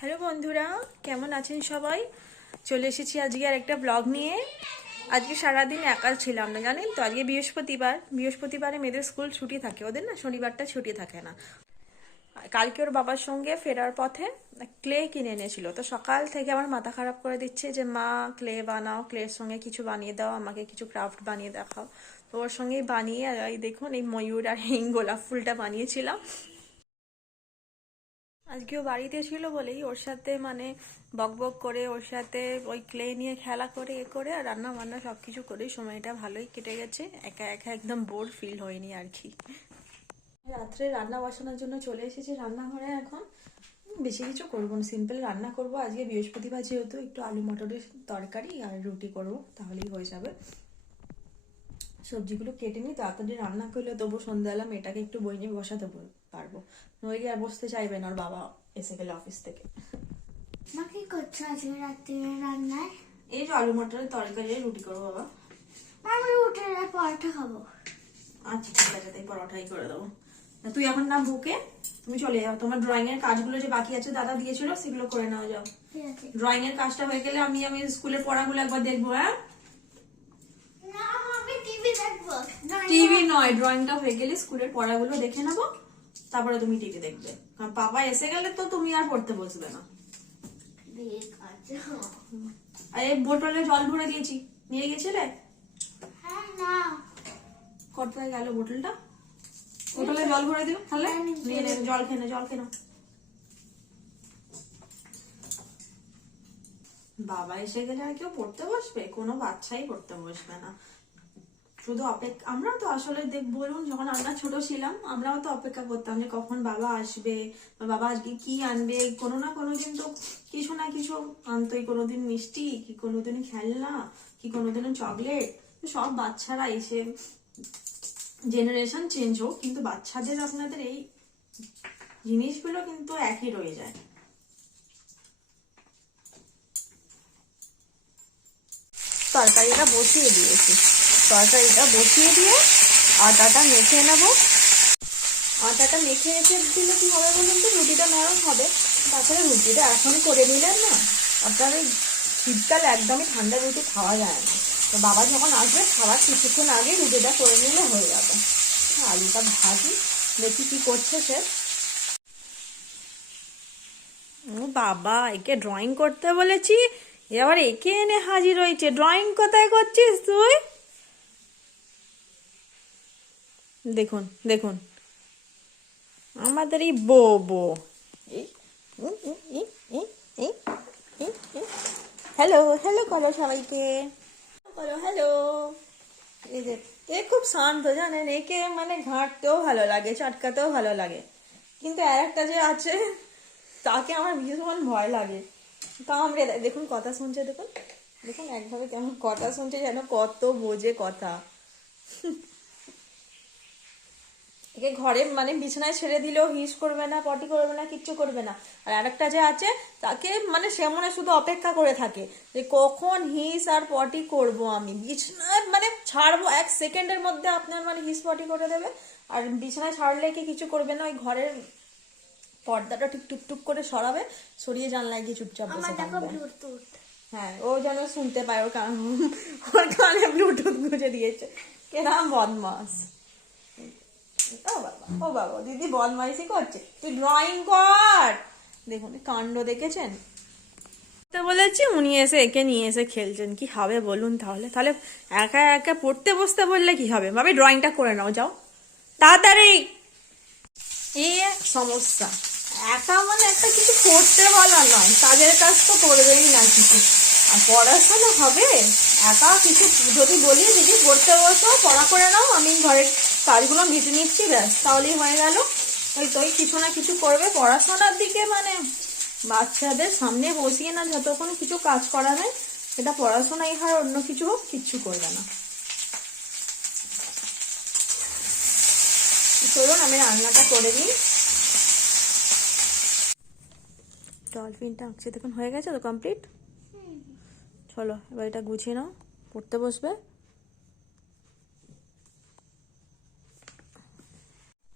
Hello বন্ধুরা, কেমন আছেন সবাই? চলে এসেছি আজকে আর একটা ব্লগ নিয়ে। আজকে সারাদিন একা ছিলাম না, জানেন তো। আজকে বৃহস্পতিবারে মেয়েদের স্কুল ছুটি থাকে, ওদের না শনিবারটা ছুটি থাকে না। কালকে ওর বাবার সঙ্গে ফেরার পথে ক্লে কিনে এনেছিল, তো সকাল থেকে আমার মাথা খারাপ করে দিচ্ছে যে মা ক্লে বানাও, ক্লের সঙ্গে কিছু বানিয়ে দাও, আমাকে কিছু ক্রাফট বানিয়ে দেখাও। তো ওর সঙ্গেই বানিয়ে এই দেখুন, এই ময়ূর আর এই গোলাপ ফুলটা বানিয়েছিলাম। আজকেও বাড়িতে ছিল বলেই ওর সাথে মানে বক বক করে ওর সাথে ওই ক্লে নিয়ে খেলা করে এ করে আর রান্না বান্না সব কিছু করে সময়টা ভালোই কেটে গেছে। একা একা একদম বোর ফিল হয়নি আর কি। রাত্রে রান্না বসানোর জন্য চলে এসেছি রান্নাঘরে। এখন বেশি কিছু করবো না, সিম্পল রান্না করব। আজকে বৃহস্পতিবার যেহেতু একটু আলু মটরের তরকারি আর রুটি করব, তাহলেই হয়ে যাবে। সবজিগুলো কেটে নিই, তাড়াতাড়ি রান্না করলে তবু সন্ধ্যাবেলা মেয়েটাকে একটু বই নিয়ে বসাতে পারবো। নইলে আর বসতে চাইবে না, ওর বাবা এসে গেলে অফিস থেকে। মা কি করছো আজকে রাত্রে রান্নায়? এই যে আলু মটরের তরকারি রুটি করবো বাবা। আমি উঠে পরোটা খাবো। আচ্ছা ঠিক আছে, তাই পরোটাই করে দেবো। তুই এখন না বুকে, তুমি চলে যাও। তোমার ড্রয়িং এর কাজগুলো যে বাকি আছে দাদা দিয়েছিল, সেগুলো করে নাও যাও। ঠিক আছে। ড্রয়িং এর কাজটা হয়ে গেলে আমি স্কুলের পড়াগুলো একবার দেখবো। হ্যাঁ, না আমি টিভি দেখবো। টিভি নয়, ড্রয়িংটা হয়ে গেলে স্কুলের পড়াগুলো দেখে নেবো, তারপরে তুমি টিভি দেখবে। কারণ পাপা এসে গেলে তো তুমি আর পড়তে বসবে না। ঠিক আছে। আরে বোতলে জল ভরে দিয়েছি, নিয়ে গেছিলে? হ্যাঁ না কোথায় গেল বোতলটা? বোতলে জল ভরে দিও তাহলে। নিয়ে নে, জল খেয়ে নে, জল খেয়ে নাও। বাবা এসে গেলে আর কেউ পড়তে বসবে? কোনো বাচ্চাই পড়তে বসবে না। শুধু অপেক্ষা। আমরা তো আসলে বলুন, যখন আমরা ছোট ছিলাম আমরাও তো অপেক্ষা করতাম যে কখন বাবা আসবে, বা বাবা আজকে কি আনবে। কোনো না কোনো দিন তো কিছু না কিছু আনতোই। কোনোদিন মিষ্টি, কি কোনোদিন খেলনা, কি কোনোদিন চকলেট। সব বাচ্চারা এসে, জেনারেশন চেঞ্জ হোক কিন্তু বাচ্চাদের আপনাদের এই জিনিসগুলো কিন্তু একই রয়ে যায়। তরকারিটা বসিয়ে দিয়েছি, তরকারিটা বসিয়ে দিয়ে আটাটা মেখে নেব। আটাটা মেখে রেখে দিলে কি হবে বলুন তো, রুটিটা নরম হবে। তাছাড়া রুটিটা এখন করে নিলেন না, আপনার এই শীতকালে একদমই ঠান্ডা রুটি খাওয়া যায় না। তো বাবা যখন আসবে খাওয়ার কিছুক্ষণ আগে রুটিটা করে নিলে হয়ে যাবে। আলুটা ভাজি, দেখি কি করছে সে। ও বাবা, একে ড্রয়িং করতে বলেছি, এবার একে এনে হাজির হয়েছে। ড্রয়িং কোথায় করছিস তুই? দেখুন দেখুন, আমাদের এই বো হ্যালো হ্যালো করো সবাইকে, করো হ্যালো। এই যে এ খুব শান্ত, জানেন, একে মানে ঘাঁটতেও ভালো লাগে, চটকাতেও ভালো লাগে। কিন্তু আর একটা যে আছে, তাকে আমার ভীষণ ভয় লাগে। কামড়ে দেয়। দেখুন কথা শুনছে, দেখুন দেখুন একভাবে কেমন কথা শুনছে, যেন কত বোঝে কথা। একে ঘরে মানে বিছানায় ছেড়ে দিলেও হিস করবে না, পটি করবে না, কিচ্ছু করবে না। আর আরেকটা যে আছে, তাকে মানে সে মনে শুধু অপেক্ষা করে থাকে যে কখন হিস আর পটি করব। আমি বিছানায় মানে ছাড়বো, 1 সেকেন্ডের মধ্যে আপনার মানে হিস পটি করে দেবে। আর বিছানায় ছাড়লে কি কিছু করবে না, ওই ঘরের পর্দাটা ঠিক টুকটুক করে সরাবে, সরিয়ে জানলায় গিয়ে চুপচাপ বসে থাকবে। ব্লুটুথ। হ্যাঁ, ও যেন শুনতে পায়, ওর কান, ওর কানে ব্লুটুথ গুঁজে দিয়েছে। কেরাম বদমাস। ও বাবা, ও বাবা, দিদি বদমাইশি করছে। তুই ড্রয়িং কর। দেখুন কাণ্ড দেখেছেন। তো বলেছি, উনি এসে একে নিয়ে এসে খেলছেন। কি হবে বলুন তাহলে? তাহলে একা একা পড়তে বসতে বললে কি হবে? ভাবি ড্রয়িংটা করে নাও, যাও তাড়াতাড়ি। এই এক সমস্যা, একা মানে একটা কিছু করতে বলা নয়, কাজের কাজ তো করবেই না কিছু। আর পড়াশোনা হবে একা কিছু যদি বলি দিদি পড়তে বসো, পড়া করে নাও, আমি ঘরের কাজগুলো মিটে নিচ্ছি, ব্যাস তাহলেই হয়ে গেল। ওই তোই কিছু না কিছু করবে পড়াশোনার দিকে, মানে বাচ্চাদের সামনে বসিয়ে না যতক্ষণ কিছু কাজ করা নেই, সেটা পড়াশোনাই হয় অন্য কিছু হোক, কিচ্ছু করবে না। চলুন আমি রান্নাটা করে দিই। ডলফিনটা আঁকছে দেখুন, হয়ে গেছে তো কমপ্লিট। চলো এবার এটা গুছিয়ে নাও, পড়তে বসবে।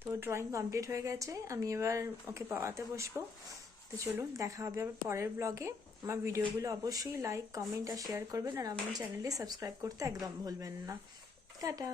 তো ড্রয়িং কমপ্লিট হয়ে গেছে, আমি এবার ওকে পড়াতে বসবো। তো চলুন দেখা হবে আবার পরের ব্লগে। আমার ভিডিওগুলো অবশ্যই লাইক, কমেন্ট আর শেয়ার করবেন, আর আমার চ্যানেলটি সাবস্ক্রাইব করতে একদম ভুলবেন না। টাটা।